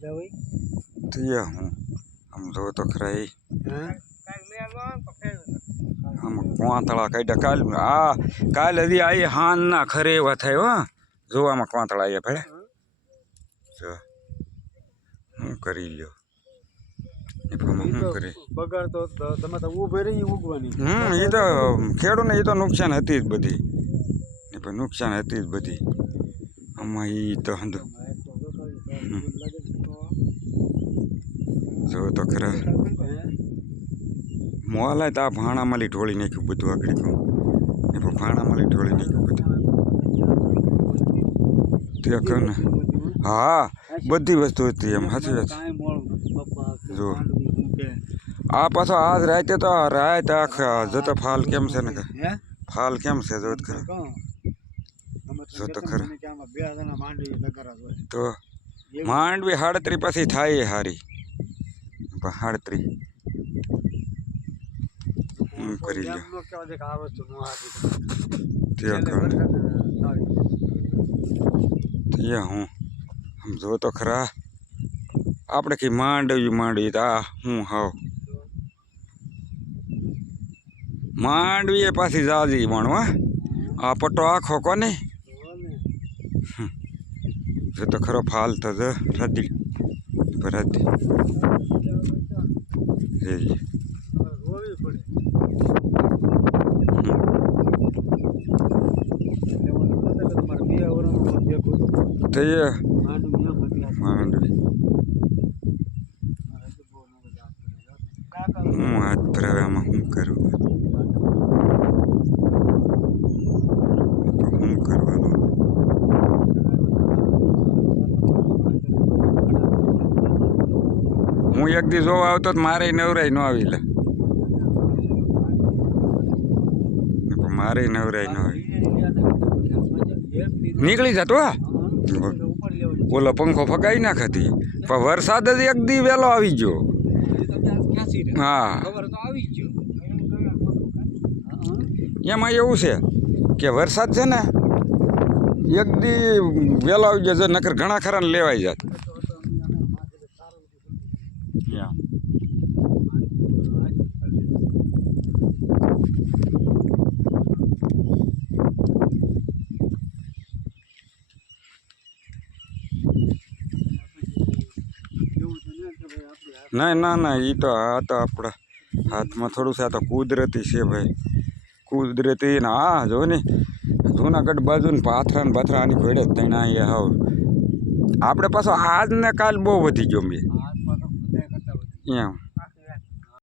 હું આમ જો તો ખરા આમ કોંતળા કાઢ્યા કાલ હજી આવી હાન ના ખરે એવા થાય હો જોવામાં કોંતળા આવ્યા ભેળે જો હું કરી લ્યો એ તો ખેડૂને એ તો નુકસાન હતી જ બધી નુકસાન હતી જ બધી આમાં એ તો હંધો જો તો ખરા મોલાય તો આ ભાણામાલી ઢોળી નાખ્યું બધું આગળ કહું એ ભાણામાલી ઢોળી નાખ્યું બધું ત્યાં કહું ને હા બધી વસ્તુ હતી એમ સાચી વાત જો આ પાછો આજ રાતે તો રાત આખા જતો ફાલ કેમ છે ને ફાલ કેમ છે જો ખરા જો તો ખરા તો માંડવી 37 પછી થાય હારી 37 હું કરી લ્યો ત્યાં હું આમ જો તો ખરા આપણે કઈ માંડવી આ હું હાવ માંડવી એ પાછી જાજી ભણવા આ પટ્ટો આખો કોને જો તો ખરો ફાલ તો રદી રદી માંડવી હું હાથ ભરાવે આમાં શું કરું શું કરવાનું હું એક દી જોવા આવતો મારે નવરાય ન આવી લે મારે નવરાય ન આવી નીકળી જતો ઓલો પંખો ફગાઈ નાખતી પણ વરસાદ જ એક દી વહેલો આવી ગયો હા એમાં એવું છે કે વરસાદ છે ને એક દી વહેલો આવી ગયો નકર ઘણા ખરા લેવાઈ જાત ના એ તો આ તો આપણા હાથમાં થોડું છે આ તો કુદરતી છે ભાઈ કુદરતી ને આ જો ને જૂનાગઢ બાજુ ને પાથરા ને બાથરા આની ભેડે જ તઈને અહીંયા હાવ આપણે પાછો આજ ને કાલ બહુ વધી ગયો મેં એમ